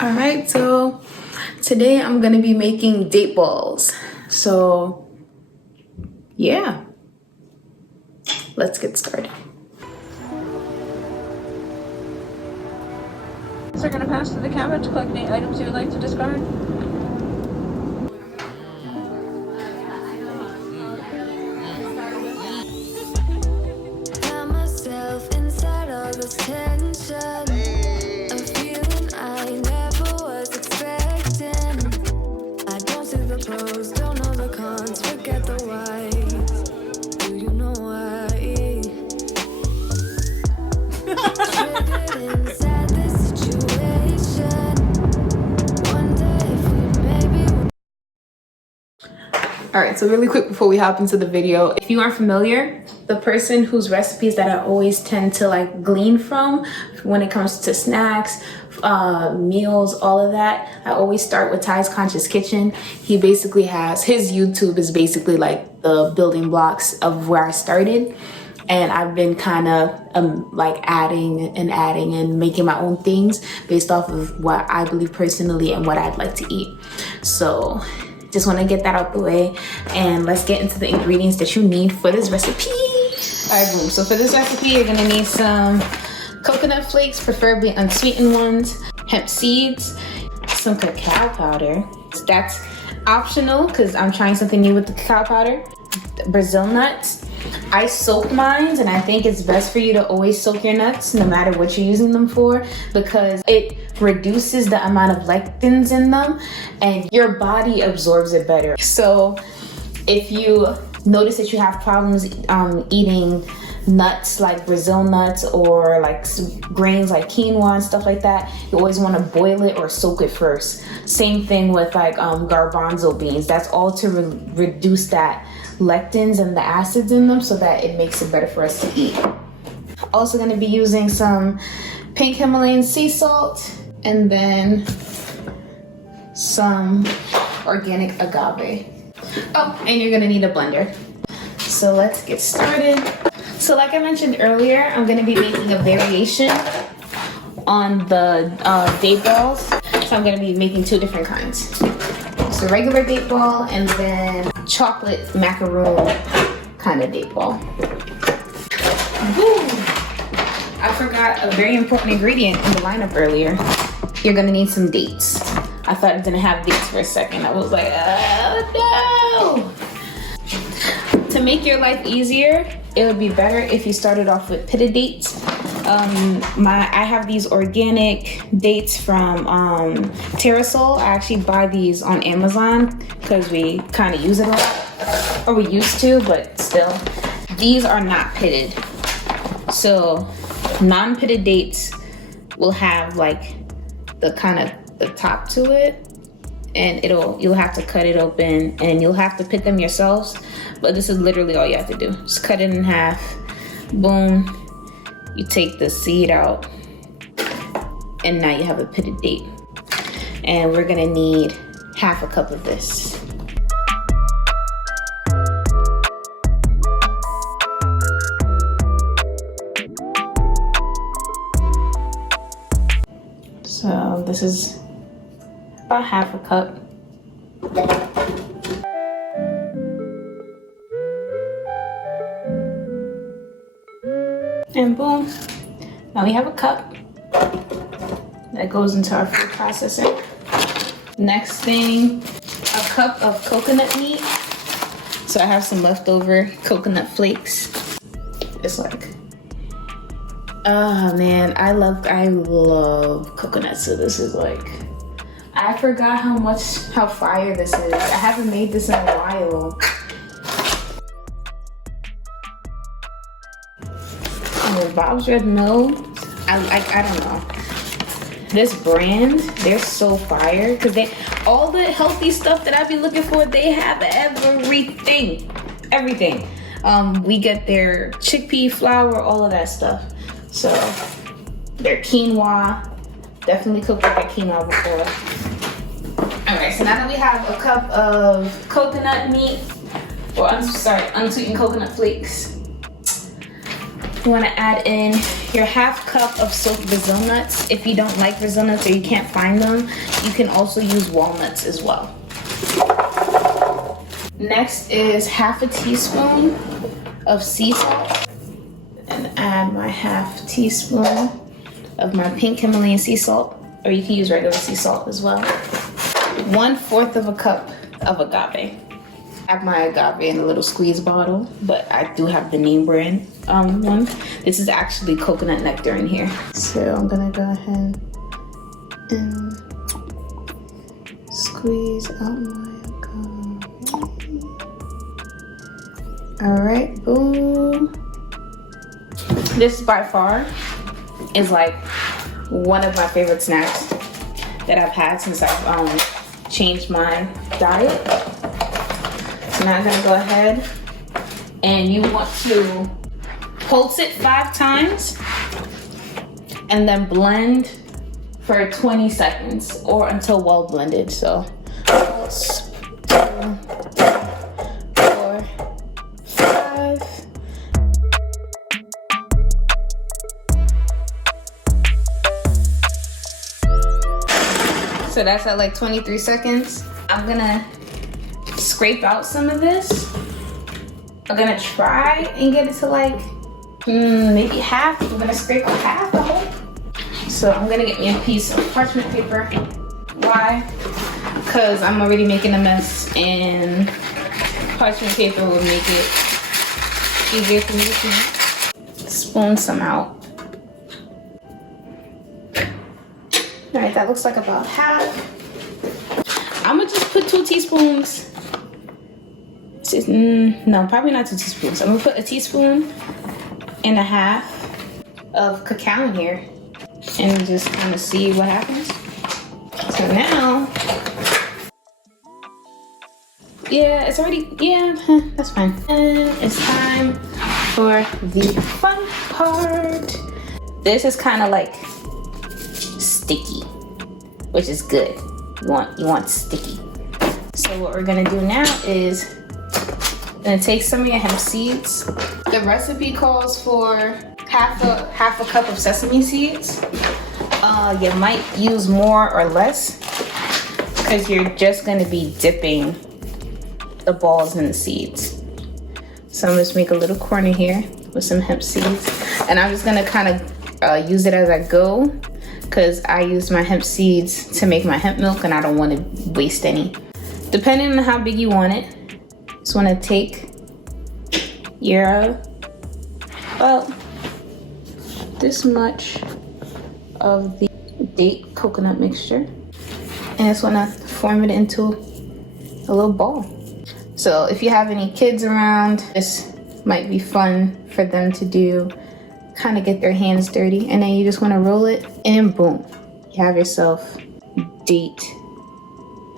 All right, so today I'm gonna be making date balls. So yeah, let's get started. So we're going to pass to the camera to collect any items you would like to discard. Found myself inside all this tension, a feeling I never was expecting. I don't see the pros, don't know the cons, forget the whys. Do you know why? Triggered inside this situation. One day if we maybe. All right, so really quick before we hop into the video, if you aren't familiar, the person whose recipes that I always tend to like glean from when it comes to snacks, meals, all of that, I always start with Ty's Conscious Kitchen. He basically has, his YouTube is basically like the building blocks of where I started. And I've been kind of like adding and making my own things based off of what I believe personally and what I'd like to eat. So just want to get that out the way, and let's get into the ingredients that you need for this recipe. All right, boom. So for this recipe, you're gonna need some coconut flakes, preferably unsweetened ones, hemp seeds, some cacao powder. That's optional because I'm trying something new with the cacao powder. Brazil nuts. I soak mine, and I think it's best for you to always soak your nuts no matter what you're using them for, because it reduces the amount of lectins in them and your body absorbs it better. So if you notice that you have problems eating nuts like Brazil nuts or like grains like quinoa and stuff like that, you always want to boil it or soak it first. Same thing with like garbanzo beans. That's all to reduce that lectins and the acids in them so that it makes it better for us to eat. Also going to be using some pink Himalayan sea salt and then some organic agave. Oh, and you're going to need a blender. So let's get started. So like I mentioned earlier, I'm going to be making a variation on the date balls. So I'm going to be making two different kinds. So regular date ball and then chocolate macaroon kind of date ball. Boom! I forgot a very important ingredient in the lineup earlier. You're gonna need some dates. I thought it didn't have dates for a second. I was like, oh no! To make your life easier, it would be better if you started off with pitted dates. I have these organic dates from Terrasol. I actually buy these on Amazon because we kind of use it a lot, or we used to, but still. These are not pitted. So non-pitted dates will have like the kind of the top to it, and you'll have to cut it open and you'll have to pit them yourselves. But this is literally all you have to do. Just cut it in half. Boom. You take the seed out, and now you have a pitted date. And we're gonna need half a cup of this. So this is about half a cup. And boom, now we have a cup that goes into our food processor. Next thing, a cup of coconut meat. So I have some leftover coconut flakes. It's like, oh man, I love coconut. So this is like, I forgot how fire this is. I haven't made this in a while. Bob's Red Mill, I don't know. This brand, they're so fire because all the healthy stuff that I be looking for, they have everything. We get their chickpea flour, all of that stuff. So their quinoa, definitely cooked with that quinoa before. All right, so now that we have a cup of coconut meat, or unsweetened coconut flakes, You want to add in your half cup of soaked Brazil nuts. If you don't like Brazil nuts or you can't find them, you can also use walnuts as well. Next is half a teaspoon of sea salt, and add my half teaspoon of my pink Himalayan sea salt, or you can use regular sea salt as well. 1/4 of a cup of agave. I have my agave in a little squeeze bottle, but I do have the name brand one. This is actually coconut nectar in here. So I'm gonna go ahead and squeeze out my agave. All right, boom. This by far is like one of my favorite snacks that I've had since I've changed my diet. So now I'm gonna go ahead, and you want to pulse it 5 times and then blend for 20 seconds or until well blended. So pulse, 2, 4, 5. So that's at like 23 seconds. I'm gonna scrape out some of this. I'm gonna try and get it to like maybe half. I'm gonna scrape out half, I hope. So I'm gonna get me a piece of parchment paper. Why? Because I'm already making a mess, and parchment paper will make it easier for me to spoon some out. All right, that looks like about half. I'm gonna just put 2 teaspoons. No, probably not 2 teaspoons. I'm gonna put 1.5 teaspoons of cacao in here and just kind of see what happens. So now, yeah, it's already, that's fine. And it's time for the fun part. This is kind of like sticky, which is good. You want sticky. So what we're gonna do now is gonna take some of your hemp seeds. The recipe calls for half a cup of sesame seeds. You might use more or less because you're just gonna be dipping the balls in the seeds. So I'm just make a little corner here with some hemp seeds, and I'm just gonna kind of use it as I go, because I use my hemp seeds to make my hemp milk and I don't want to waste any. Depending on how big you want it, just want to take your about this much of the date coconut mixture, and just want to form it into a little ball. So if you have any kids around, this might be fun for them to do, kind of get their hands dirty, and then you just want to roll it, and boom, you have yourself date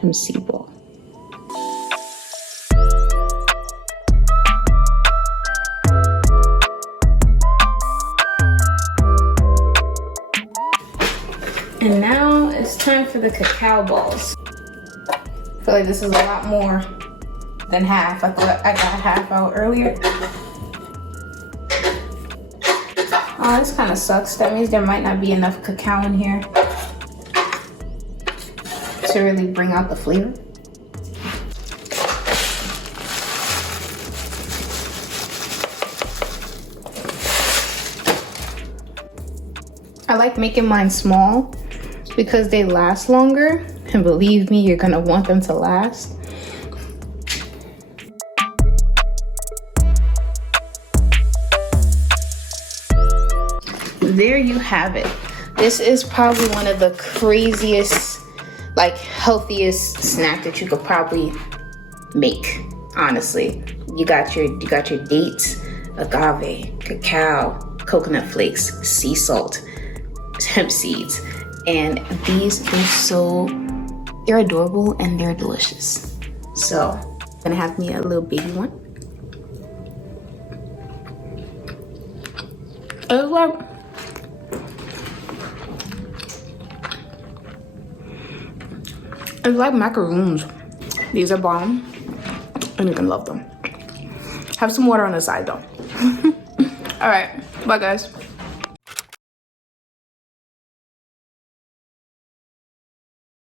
hemp seed ball. And now it's time for the cacao balls. I feel like this is a lot more than half. I thought I got half out earlier. Oh, this kind of sucks. That means there might not be enough cacao in here to really bring out the flavor. I like making mine small because they last longer, and believe me, you're gonna want them to last. There you have it. This is probably one of the craziest, like healthiest snack that you could probably make, honestly. You got your dates, agave, cacao, coconut flakes, sea salt, hemp seeds, and these are they're adorable and they're delicious. So I'm gonna have me a little baby one. It's like macaroons. These are bomb, and you can love them. Have some water on the side though. All right, Bye, guys.